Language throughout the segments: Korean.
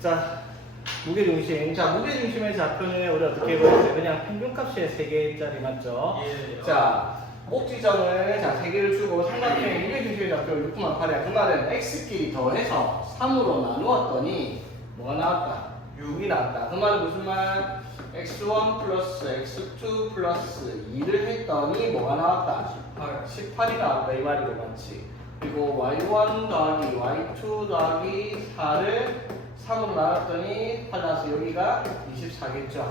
자, 무게중심. 자, 무게중심의 좌표는 우리 어떻게 해보겠어요? 그냥 평균값의 3개짜리 맞죠? 예. 자, 꼭지점을 자 3개를 주고 삼각형의 무게중심의 좌표를 6,8이야. 그 말은 x끼리 더해서 3으로 나누었더니 뭐가 나왔다? 6이 나왔다. 그 말은 무슨 말? x1 플러스 x2 플러스 2를 했더니 뭐가 나왔다? 18이 나왔다. 이 말이고 맞지? 그리고 y1 더하기 y2 더하기 4를 3으로 나눴더니 받아서 여기가 24겠죠?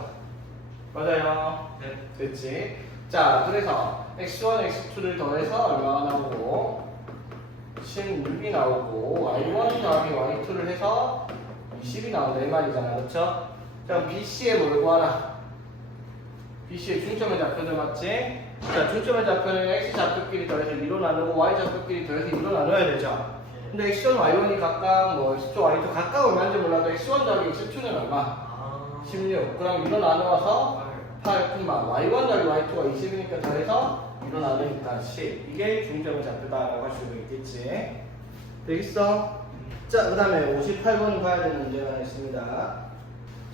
맞아요? 네. 됐지? 자, 그래서 x1, x2를 더해서 얼마가 나오고 16이 나오고 y1 더하기 y2를 해서 20이 나온다 이 말이잖아. 그렇죠? 자, BC의 뭘 구하라? BC의 중점의 좌표들 맞지? 자, 중점의 좌표는 x 좌표끼리 더해서 2로 나누고 y 좌표끼리 더해서 2로 나눠야 되죠? 근데 x1, y1이 각각 뭐 x2, y2 각각 얼마인지 몰라도 x1 더하기 x2는 얼마? 16. 그럼 2로 나누어서 8, y1 더하기 y2가 20이니까 더해서 2로 나누니까 10. 이게 중점의 좌표다라고 할 수 있겠지? 되겠어? 자, 그 다음에 58번 봐야 되는 문제가 하나 있습니다.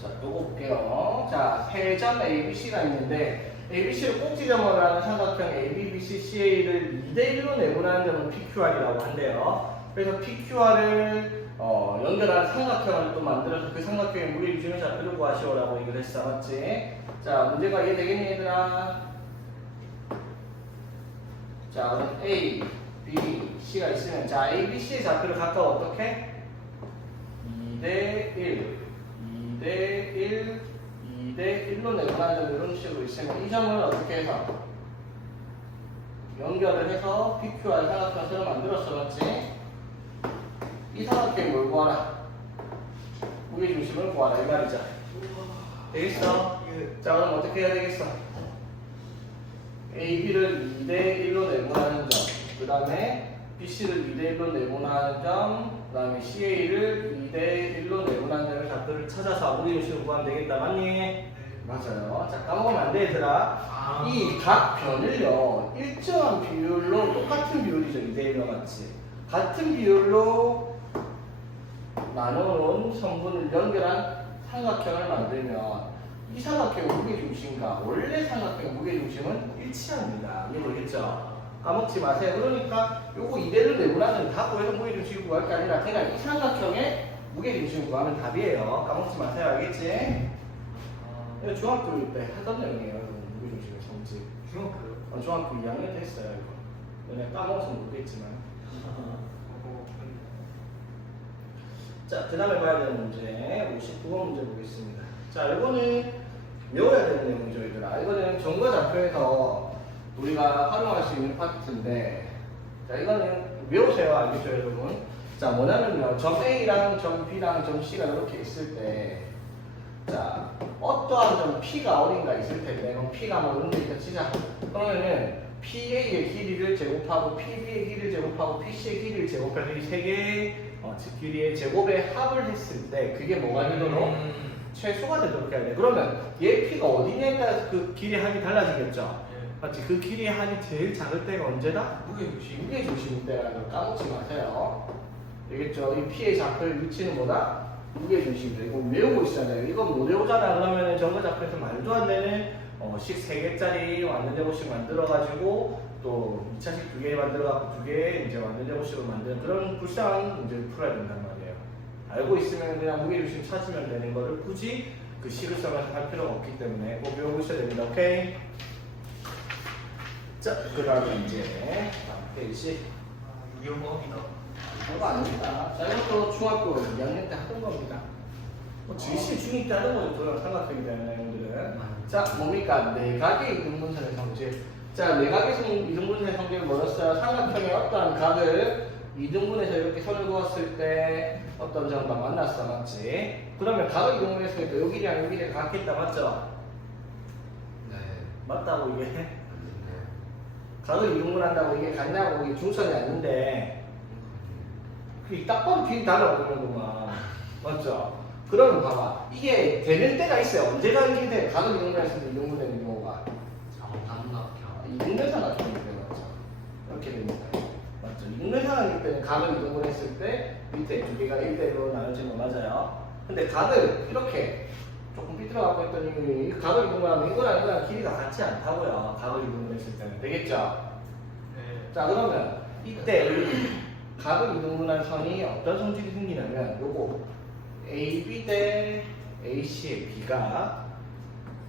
자, 요거 볼게요. 자, 세 점 ABC가 있는데 ABC를 꼭지점으로 하는 삼각형 ABBCCA를 2대1로 내분하는 점은 PQR이라고 한대요. 그래서 PQR을 연결한 삼각형을 또 만들어서 그 삼각형의 무게중심의 좌표를 구하시오라고 얘기를 했어. 맞지? 자, 문제가 이해되겠니 얘들아? 자, A, B, C가 있으면 자, A, B, C의 좌표를 각각 어떻게? 2대1, 2대1, 2대1로 내분하는 점 이런 식으로 있으면 이 점을 어떻게 해서? 연결을 해서 PQR 삼각형 새로 만들었어. 맞지? 이 삼각형이 뭘 구하라? 무게중심을 구하라 이 말이죠. 되겠어? 자, 그럼 어떻게 해야 되겠어? AB를 2대1로 내분하는 점, 그 다음에 BC를 2대1로 내분하는 점, 그 다음에 CA를 2대1로 내분하는 점의 좌표를 찾아서 무게중심을 구하면 되겠다. 맞니? 맞아요. 자, 까먹으면 안 돼, 얘들아. 이 각 변을요, 일정한 비율로 똑같은 비율이죠. 2대1로 맞지? 같은 비율로 나눠놓은 성분을 연결한 삼각형을 만들면 이 삼각형의 무게중심과 원래 삼각형의 무게중심은 일치합니다. 이해되겠죠? 까먹지 마세요. 그러니까 요거 이대로 내분하는 다 구해서 무게중심 구할 게 아니라 그냥 이 삼각형의 무게중심 구하면 답이에요. 까먹지 마세요. 알겠지? 이거 중학교 때 하던 내용이에요. 무게중심의 성질. 중학교요? 중학교 2학년 때 했어요. 이거. 너네 까먹어서 모르겠지만. 자, 그 다음에 봐야 되는 문제 59번 문제 보겠습니다. 자, 이거는 외워야 되는 내용이죠, 얘들아. 이거는 정과 좌표에서 우리가 활용할 수 있는 파트인데, 자, 이거는 외우세요. 알겠죠, 여러분? 자, 뭐냐면요, 점 A랑 점 B랑 점 C가 이렇게 있을 때, 자, 어떠한 점 P가 어딘가 있을 텐데, 그럼 P가 뭐 이런 데 있다 치자. 그러면은 PA의 길이를 제곱하고 PB의 길이를 제곱하고 PC의 길이를 제곱해서 이 세 개의 길이의 제곱의 합을 했을 때 그게 뭐가 되도록 최소가 되도록 해야 돼. 그러면 얘 P가 어디냐에 따라서 그 길이의 합이 달라지겠죠. 맞지? 그 길이의 합이 제일 작을 때가 언제다? 무게중심 때라는 걸 까먹지 마세요. 알겠죠? 이 P의 좌표의 위치는 뭐다? 무게중심이다. 이거 외우고 있어야 돼요. 이거 못 외우잖아. 그러면은 정과 좌표에서 말도 안 되는 식 3개짜리 완전제곱식 만들어가지고 또 2차식 2개 만들어갖고 2개 이제 완전제곱식으로 만드는 그런 불쌍한 문제를 풀어야 된단 말이에요. 알고 있으면 그냥 무게중심 찾으면 되는 거를 굳이 그 식을 써서 할 필요가 없기 때문에 꼭 외우고 있어야 됩니다. 오케이? 자, 그 다음에 이제 페이지 위험합니다. 그거 아닙니다. 자, 이것도 중학교 2학년 때 하던 겁니다. GC 중2 때 하던 거죠. 도랑 삼각형이 되는 내용들은. 자, 뭡니까? 내각의 이등분선의 성질. 자, 내각의 이등분선의 성질은 뭐였어요? 삼각형의 어떠한 각을 이등분해서 이렇게 선을 그었을 때 어떤 점과 만났어, 맞지? 그러면 각을 이등분했으니까 여기랑 여기를 같겠다, 맞죠? 네. 맞다고 이게? 각을 이등분한다고 이게 같냐고 이게 중선이 아닌데 딱 봐도 길이 달라보이는구만. 맞죠? 그러면 봐봐. 이게 되는 때가 있어요. 언제가 이렇게 돼? 각을 이등분했을 때 이등분되는 경우가. 이등분삼각형이기 때문에 맞죠? 이렇게 됩니다. 맞죠? 이등분삼각형이기 때문에 각을 이등분했을 때 밑에 두 개가 1대1로 나눠지는 거 맞아요? 근데 각을 이렇게 조금 삐뚤어갖고 했더니 이 각을 이동하면 이거랑 길이가 같지 않다고요. 각을 이동했을 때는 되겠죠? 네. 자 그러면 이때 이 각을 이동한 선이 어떤 성질이 생기냐면 요거 AB 대 AC의 B가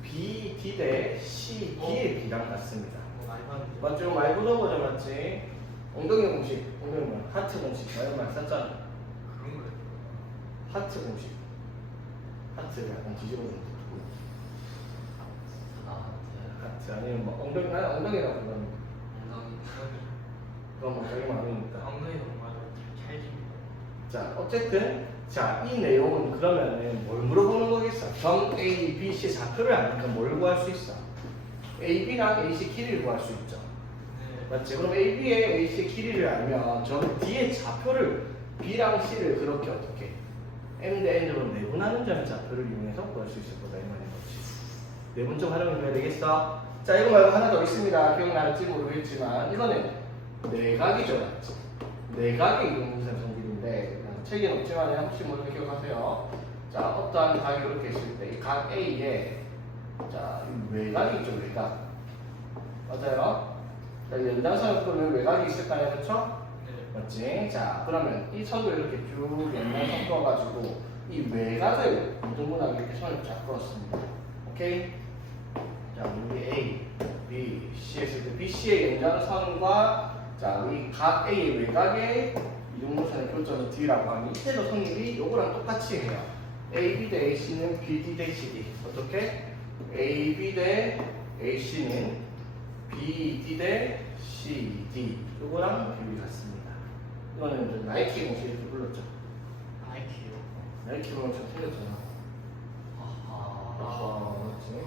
BD 대 CD의 B랑 같습니다. 많이 봤는데. 맞죠? 많이 보자보자 맞지? 엉덩이 공식, 엉덩이 뭐야? 하트 공식, 이런 말 썼잖아. 그런 거예요. 하트 공식. 하트를 약간 뒤집어서 듣고. 하트 아니면 뭐 엉덩이, 아니 엉덩이라고 그러는 거. 그건 뭐 자기 마음이니까. 엉덩이 정말 찰집니다. 자, 어쨌든 자, 이 내용은 그러면은 뭘 물어보는 거겠어? 점 A, B, C 좌표를 아니까 뭘 구할 수 있어? A, B랑 AC 길이를 구할 수 있죠. 네. 맞지? 그럼 A, B의 AC의 길이를 알면 점 D의 좌표를 B랑 C를 그렇게 어떻게 M 대 N으로 내분하는 점의 좌표를 이용해서 구할 수 있을 거다 이 말인 거지. 내분점 활용해야 되겠어? 자, 이거 말고 하나 더 있습니다. 기억나는지 모르겠지만 이거는 내각이죠, 맞지? 내각의 이동분산 성질인데 책에는 없지만 혹시 모르면 기억하세요. 자, 어떠한 각이 이렇게 있을 때 이 각 A에 자, 이 외곽이 있죠, 외곽. 맞아요? 자, 이 연장선에서도 왜 외곽이 있을까요? 그렇죠? 네. 맞지? 자, 그러면 이 선도 이렇게 쭉 연장선 그어가지고 이 외곽을 이동분하게 이렇게 선을 쫙 그었습니다. 오케이? 자, 우리 A, B, C 했을 때 BC의 연장선과 자, 우리 각 A의 외곽의 이동분선의 교점이 D라고 하면 이때도 성립이 요거랑 똑같이 해요. AB 대 AC는 BD 대 CD. 어떻게? AB 대 AC는 BD 대 CD. 요거랑 비율이 같습니다. 이거는 이제 나이키 공식 이렇게 불렀죠. 아이키요. 나이키 보면 좀 틀렸잖아. 아하, 맞지?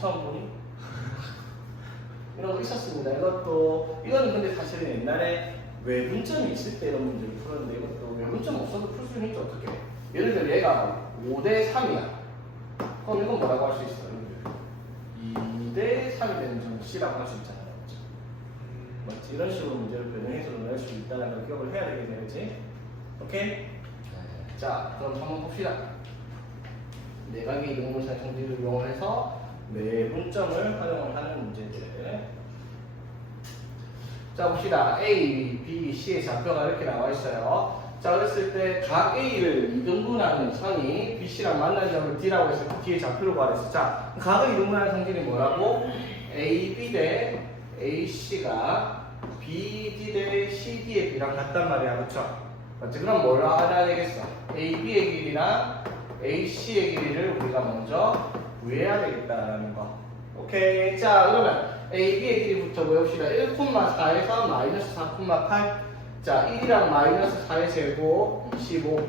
처음 보니? 이런 거 있었습니다. 이거는 근데 사실은 옛날에 외분점이 있을 때 이런 문제를 풀었는데 이것도 외분점 없어도 풀 수 있는 게 어떻게? 예를 들어 얘가 5대 3이야. 그럼 이건 뭐라고 할 수 있어? 2대 3이 되는 점은 C라고 할 수 있잖아요. 그렇죠? 맞지? 이런 식으로 문제를 변형해서 낼 수 있다는 걸 기억을 해야 되겠네, 그렇지? 오케이? 자, 그럼 한번 봅시다. 내각의 이동분산 성질을 이용해서 내분점을 활용을 하는 문제들. 자, 봅시다. A, B, C의 좌표가 이렇게 나와 있어요. 자, 그랬을 때 각 A를 이등분하는 선이 BC랑 만나는 점을 D라고 해서 D의 좌표를 구하랬어. 자, 각을 이등분하는 성질이 뭐라고? AB 대 AC가 BD 대 CD의 B랑 같단 말이야. 그쵸? 맞지? 그럼 뭘 알아야 되겠어? AB의 길이랑 AC의 길이를 우리가 먼저 구해야 되겠다라는 거. 오케이. 자, 그러면 AB의 길이부터 보여봅시다. 1,4에서 마이너스 4,8. 자, 1이랑 마이너스 4의 제곱 25.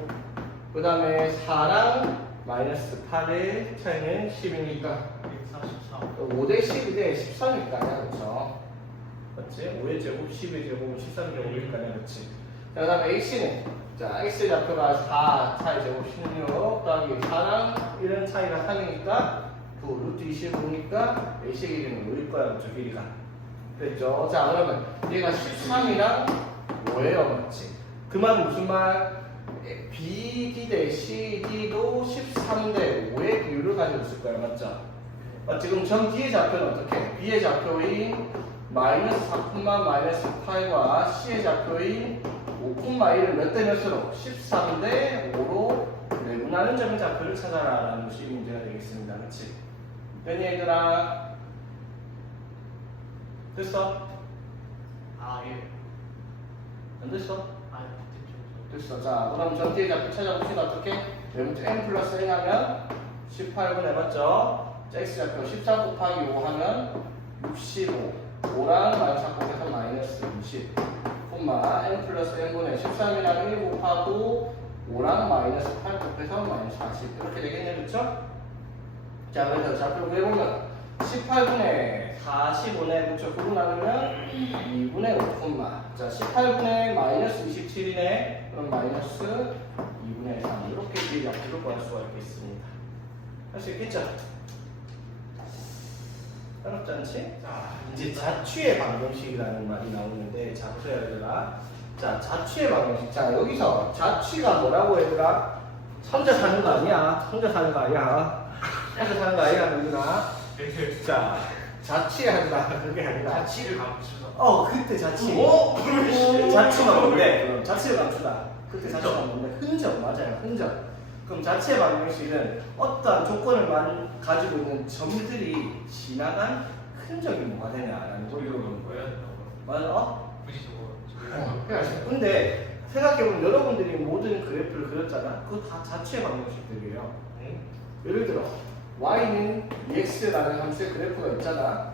그 다음에 4랑 마이너스 8의 차이는 10이니까 144. 5대 12대 13일까요? 그쵸? 맞지? 5의 제곱, 10의 제곱은 13의 제곱일까요? 그치? 자, 그 다음에 AC는 자, X 좌표가 4, 차이 제곱 16 더하기 4랑 1은 차이가 3이니까 루트 25니까 AC 길이는 5일 거야, 그쵸? 길이가. 됐죠? 자, 그러면 얘가 13이랑 5예요, 맞지? 그 말은 무슨 말? BD 대 CD도 13 대 5의 비율을 가지고 있을 거야, 맞죠? 맞지? 그럼 점 D의 좌표는 어떻게? B의 좌표인 마이너스 4, 마이너스 8과 C의 좌표인 5,1을 몇 대 몇으로? 13 대 5로 내분하는 점의 좌표를 찾아라 라는 것이 문제가 되겠습니다. 그치? 됐니 얘들아? 됐어? 아, 예. 안 됐어? 아, 됐어. 자, 그럼 전체의 좌표 찾아봅시다. 어떻게? 내분점 n 플러스 n 하면 18분 해봤죠? 자, x 좌표 14 곱하기 5 하면 65. 5랑 마이너스 4 곱해서 마이너스 20. 콤마 n 플러스 n분의 13이랑 1 곱하고 5랑 마이너스 8 곱해서 마이너스 40. 이렇게 되겠네, 그쵸? 자, 그래서 좌표 구해보면 18분의 45네, 그쵸? 9로 나누면 2분의 5 콤마. 자, 18분의 마이너스 27이네. 그럼 마이너스 2분의 3. 이렇게 뒤에 좌표를 구할 수가 있겠습니다. 할 수 있겠죠? 어렵지 않지? 자, 이제 자취의 방정식이라는 말이 나오는데, 자, 보세요, 얘들아. 자, 자취의 방정식. 자, 여기서 자취가 뭐라고 얘들아? 혼자 사는 거 아니야. 혼자 사는 거 아니야. 혼자 사는 거 아니야, 누구나. 자, 자취하다. 그게 아니라. 자취를 감추다. 그때 자취. 오! 자취가 뭔데? 그럼 자취를 감추다. 그때 자취가 뭔데? 흔적, 맞아요. 흔적. 그럼 자취의 방정식은 어떠한 조건을 가지고 있는 점들이 지나간 흔적이 뭐가 되냐라는 거. 맞아? 굳이 저거. 근데 생각해보면 여러분들이 모든 그래프를 그렸잖아. 그거 다 자취의 방정식들이에요. 응? 예를 들어 y는 ex라는 함수의 그래프가 있잖아.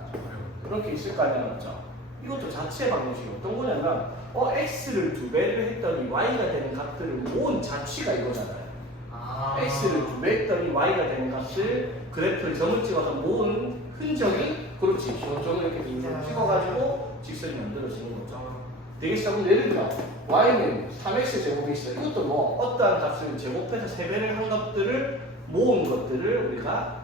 그렇게 있을 거 아니야, 맞죠? 이것도 자취의 방정식이 어떤 거냐면 x를 2배를 했더니 y가 되는 값들을 모은 자취가 이거잖아요. x를 2배 했더니 y가 되는 값을 그래프에 점을 찍어서 모은 흔적이 그렇지. 점을 이렇게 인쇄를 찍어가지고 직선이 만들어지는 거죠. 되겠어? 그럼 예를 들어 y는 3x 제곱이 있어. 이것도 뭐 어떠한 값을 제곱해서 3배를 한 것들을 모은 것들을 우리가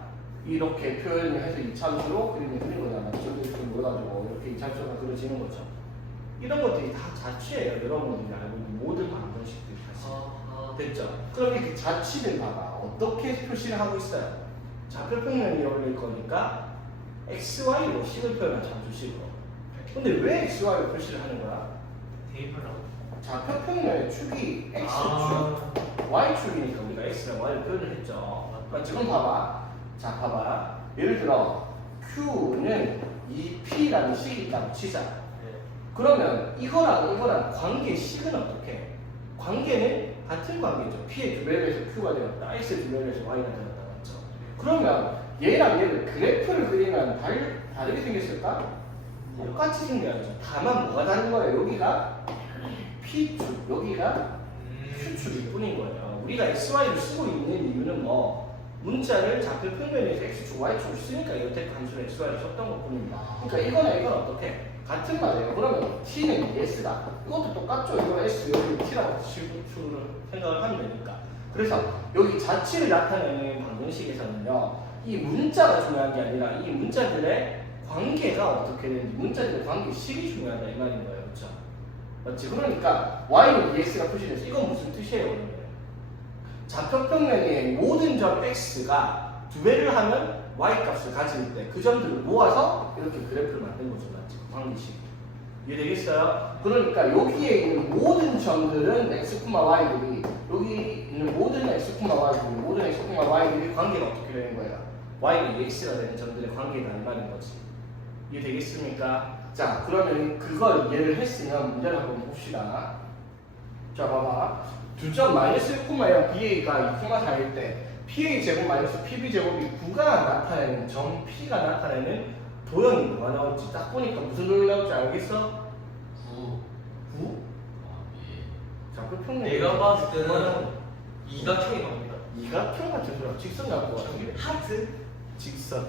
이렇게 표현을 해서 이참수로 그림을 그린 거잖아. 이렇게 모여가지고 이렇게 이참수가 그려지는 거죠. 이런 것들이 다 자취예요. 여러분들이 알고 있는 모든 방정식들이 다시 됐죠? 그럼 이렇게 자취를 봐봐. 어떻게 표시를 하고 있어요? 좌표평면이 열릴 거니까 xy로 식을 표현한 참수식으로. 근데 왜 xy로 표시를 하는 거야? 대입을 하고. 좌표평면의 축이 x축, y축이니까 우리가 x랑 y를 표현을 했죠. 그러니까 지금 봐봐. 자, 봐봐. 예를 들어 q는 이 p라는 식이 있다고 치자. 그러면 이거랑 관계식은 어떻게? 관계는 같은 관계죠. p의 2배를 해서 q가 되었다. x의 2배를 해서 y가 되었다. 맞죠? 그러면 얘랑 얘를 그래프를 그리면 다르게 생겼을까? 똑같이 생겨야죠. 다만 뭐가 다른 거예요? 여기가 p축, 여기가 q축일 뿐인 거예요. 우리가 xy를 쓰고 있는 이유는 뭐 문자를 좌표 평면에서 x축, y축을 쓰니까 이렇게 함수를 xy를 썼던 것 뿐입니다. 그러니까 이거는 이건 어떻게? 같은 말이에요. 그러면 t는 s다. 이것도 똑같죠. 이거 s, 여기 t라고 식으로 생각을 하면 되니까. 그래서 여기 자취를 나타내는 방정식에서는요, 이 문자가 중요한 게 아니라 이 문자들의 관계가 어떻게 되는지, 문자들의 관계식이 중요하다 이 말인 거예요. 그렇죠? 맞지? 그러니까 y는 dx가 표시돼서 이건 무슨 뜻이에요? 그러면? 좌표평면의 모든 점 x가 2배를 하면 y 값을 가질 때 그 점들을 모아서 이렇게 그래프를 만든 거죠. 맞지? 관계식. 이해되겠어요? 그러니까 여기에 있는 모든 점들은 x, y들이 여기 있는 모든 x, y들이 관계가 어떻게 되는 거예요? y가 x가 되는 점들의 관계가 이 말인 거지. 이해되겠습니까? 자, 그러면 그걸 이해를 했으면 문제를 한번 봅시다. 자, 봐봐. 두 점 마이너스 1,0랑 ba가 2,4일 때 pa 제곱 마이너스 pb 제곱이 9가 나타내는 점 p가 나타내는 도형이 뭐가 나올지 딱 보니까 무슨 도형이 나올지 알겠어? 9? 좌표평면. 내가 봤을 때는 이각형이 나옵니다. 이각형 같은 소리. 직선 나올 것 같은데. 하트? 직선.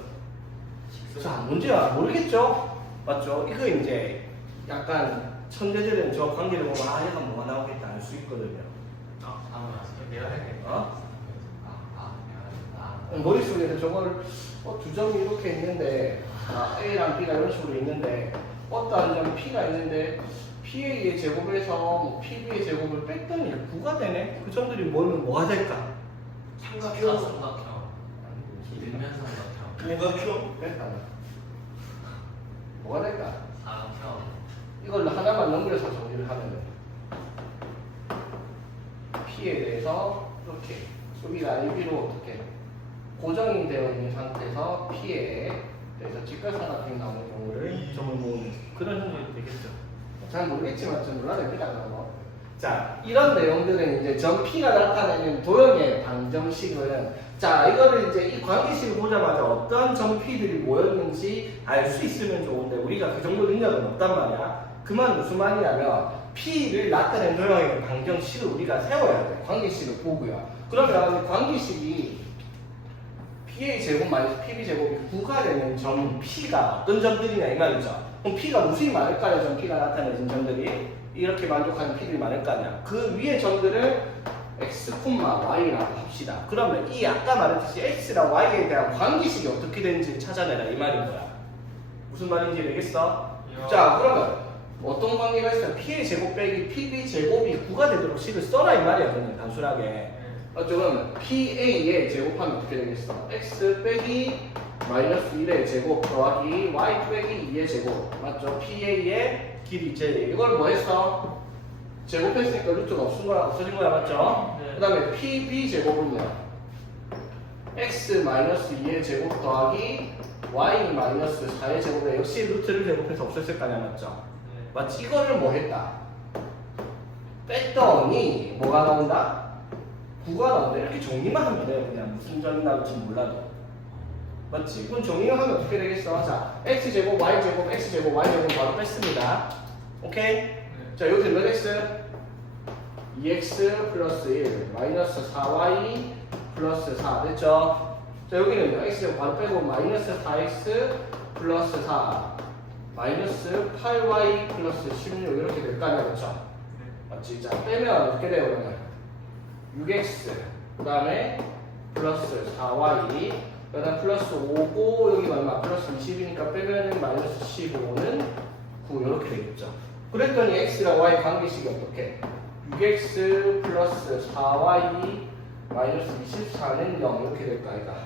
자, 문제야. 모르겠죠? 맞죠? 이거 이제 약간 천재들은 저 관계를 보면 얘가 뭐가 나오겠다 알 수 있거든요. 내가 해야겠네. 머릿속에서 저걸 두 점이 이렇게 있는데 A랑 B가 이런 식으로 있는데 어떠한 점 P가 있는데 PA의 제곱에서 뭐 PB의 제곱을 뺐더니 9가 되네? 그 점들이 모이면 뭐가 될까? 삼각형. 일면 삼각형. 오각형? 뺐다. 뭐가 될까? 사각형. 이걸 하나만 넘겨서 정리를 하면 P에 대해서 이렇게 여기가 AB로 어떻게 고정이 되어 있는 상태에서 P에 대해서 직각삼각형이 나오는 경우를 점을 모으는 그런 형식이 되겠죠. 잘 모르겠지만 좀 놀라냅니다. 자, 이런 내용들은 이제 점 P가 나타내는 도형의 방정식은 자, 이거를 이제 이 관계식을 보자마자 어떤 점 P들이 모였는지 알 수 있으면 좋은데 우리가 그 정도 능력은 없단 말이야. 그 말은 무슨 말이냐면 P를 나타내는 도형의 방정식을 우리가 세워야 돼. 관계식을 보고요. 그러면 관계식이 P의 제곱 마이너스 PB 제곱이 9가 되는 점 P가 어떤 점들이냐 이 말이죠. 그럼 P가 무슨 많을까요? 점 P가 나타내는 점들이 이렇게 만족하는 P들이 많을 거 아니야. 그 위에 점들을 x, y라고 합시다. 그러면 이 아까 말했듯이 x랑 y에 대한 관계식이 어떻게 되는지 찾아내라 이 말인 거야. 무슨 말인지 알겠어? 자, 그러면 어떤 관계가 있어요? P의 제곱 빼기 PB 제곱이 9가 되도록 식을 써라 이 말이야. 그냥 단순하게. 맞죠? 그러면 PA의 제곱하면 어떻게 되겠어? X 빼기 마이너스 1의 제곱 더하기 Y 빼기 2의 제곱. 맞죠? PA의 길이 제 이걸 뭐 했어? 제곱했으니까 루트가 없어진 거야. 맞죠? 네. 그 다음에 PB 제곱은요? X 마이너스 2의 제곱 더하기 Y 마이너스 4의 제곱에 역시 루트를 제곱해서 없앴을 거 아니야. 맞죠? 네. 마치 이거를 뭐 했다? 뺐더니 뭐가 나온다? 9가 나온다. 이렇게 정리만 하면 돼요. 그냥 무슨 점이 나올지 몰라도. 맞지? 그럼 정리만 하면 어떻게 되겠어? 자, x제곱, y제곱, x제곱, y제곱 바로 뺐습니다. 오케이? 네. 자, 여기서 몇 x? 2x 플러스 1 마이너스 4y 플러스 4 됐죠? 자, 여기는 x제곱 바로 빼고 마이너스 4x 플러스 4 마이너스 8y 플러스 16 이렇게 될 거 아니야, 그렇죠? 맞지? 자, 빼면 어떻게 돼요, 그러면? 6x 그 다음에 플러스 4y 그 다음 플러스 5고 여기 얼마? 플러스 20이니까 빼면은 마이너스 15는 9 이렇게 되겠죠. 그랬더니 x랑 y 관계식이 어떻게? 6x 플러스 4y 마이너스 24는 0 이렇게 될 거 아이가.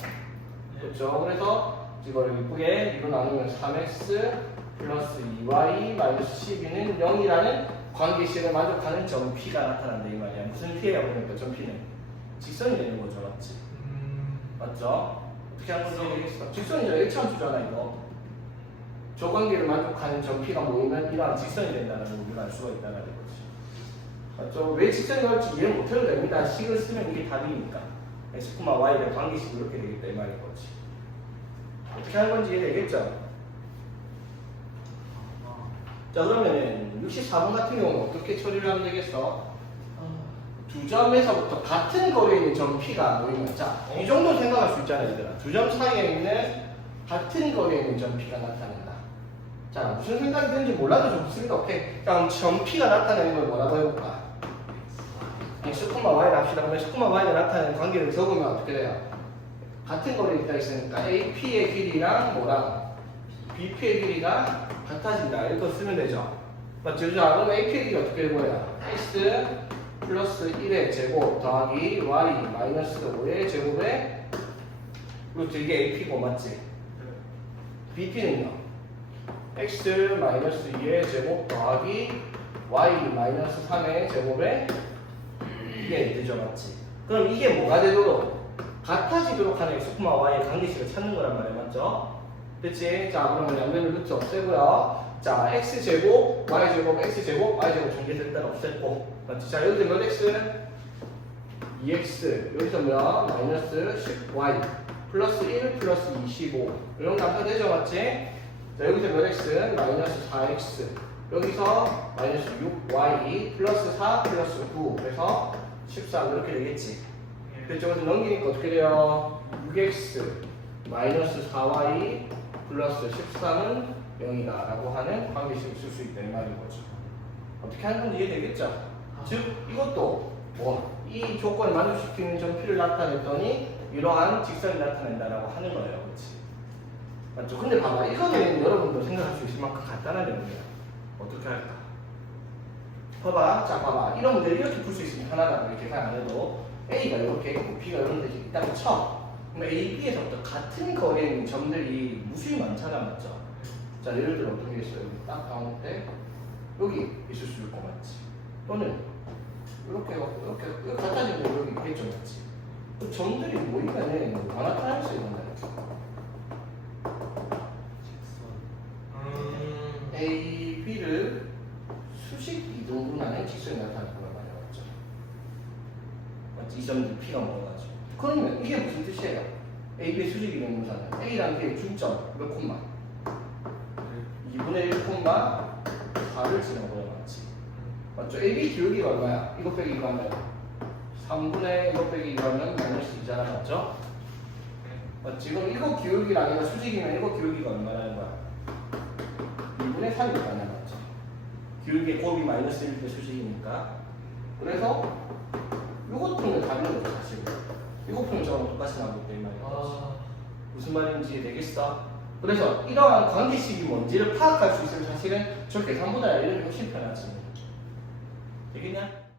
그렇죠? 그래서 이거를 이쁘게 이로 나누면 3x 플러스 2y 마이너스 12는 0이라는 관계식을 만족하는 점 P가 나타난다 이 말이야. 무슨 P예요? 그러니까 점 P는 직선이 되는 거죠, 맞지? 맞죠? 어떻게 하는 건지 모르겠어. 직선이죠. H함수잖아 이거. 저 관계를 만족하는 점 P가 모이면 이러한 직선이 된다는 걸 우리가 알 수가 있다는 거지. 맞죠? 왜 직선이 나올지 이해 못해도 됩니다. 식을 쓰면 이게 답이니까. X, Y의 관계식이 이렇게 되겠다 이 말인 거지. 어떻게 하는 건지 이해되겠죠? 자, 그러면 64번 같은 경우는 어떻게 처리를 하면 되겠어? 두 점에서부터 같은 거리에 있는 점 P가 모이면, 자, 이 정도 생각할 수 있잖아 얘들아. 두 점 사이에 있는 같은 거리에 있는 점 P가 나타난다. 자, 무슨 생각이 드는지 몰라도 좋습니다. 오케이. 그럼 점 P가 나타내는 걸 뭐라고 해볼까? X, Y를 합시다. 그러면 X, Y가 나타내는 관계를 적으면 어떻게 돼요? 같은 거리에 있다 있으니까 AP의 길이랑 뭐랑 BP의 길이가 같아진다. 이거 쓰면 되죠. 맞죠? 자, 그럼 AP의 길이 어떻게 보여요? X 플러스 1의 제곱 더하기 Y 마이너스 5의 제곱에 루트 이게 AP고 맞지? BP는요? X 마이너스 2의 제곱 더하기 Y 마이너스 3의 제곱에 이게 되죠. 맞지? 그럼 이게 뭐가 되도록? 같아지도록 하는 X, Y의 관계식을 찾는 거란 말이야. 맞죠? 그치? 자, 그러면 양면을 루트 없애고요. 자, x제곱, y제곱, x제곱, y제곱 전개됐다가 없앴고. 맞지? 자, 여기서 몇 x? 2x. 여기서 몇? 마이너스 10y. 플러스 1, 플러스 25. 이런 거 아까 되죠? 맞지? 자, 여기서 몇 x? 마이너스 4x. 여기서 마이너스 6y. 플러스 4, 플러스 9. 그래서 13. 이렇게 되겠지? 그쪽에서 넘기니까 어떻게 돼요? 6x 마이너스 4y 플러스 13은 0이다 라고 하는 관계식을 쓸 수 있다 이 말인 거죠. 어떻게 하는 건지 이해되겠죠? 즉 이것도 뭐 이 조건을 만족시키는 점 P를 나타냈더니 이러한 직선이 나타낸다라고 하는 거예요. 그렇지? 맞죠? 근데 봐봐 이거는 여러분도 생각할 수 있을 만큼 간단한 내용이야. 어떻게 할까? 봐봐 자 봐봐 이런 문제를 이렇게 풀 수 있으면 편하다. 이렇게 계산 안 해도 A가 이렇게 있고 B가 이런 데 있다고 쳐. 그럼 A, B에서부터 같은 거리에 있는 점들이 무수히 많잖아, 맞죠? 자, 예를 들어 어떤 게 있어요? 딱 가운데 여기 있을 수 있고, 맞지? 또는 이렇게 같아지는 여기 있겠죠, 맞지? 그 점들이 모이면은 뭐 나타날 수 있는 거야. A, B를 수직 이동분하는 직선이 나타날 거란 말이야, 맞죠? 맞지? 이 점들 P가 먹어가지고. 그러면 이게 무슨 뜻이에요? A, B의 수직 이동분사는 A라는 게 중점 몇 콤마? 2분의 1 콤마 4를 지는 거예요, 맞지? 맞죠? A, B 기울기가 얼마야? 이거 빼기 이거 하면 3분의 이거 빼기 이거 하면 마이너스 2잖아, 맞죠? 맞지? 그럼 이거 기울기랑 이거 수직이면 이거 기울기가 얼마라는 거야? 2분의 3일 거 아니야, 맞죠? 기울기의 곱이 마이너스 1대 수직이니까. 그래서 이것 푸는 답인 거죠, 사실. 이거 푸는 저랑 똑같이 나오기 때문에 말이야. 무슨 말인지 되겠어? 그래서 이러한 관계식이 뭔지를 파악할 수 있으면 사실은 저 계산보다 이름이 훨씬 편하지. 되겠냐?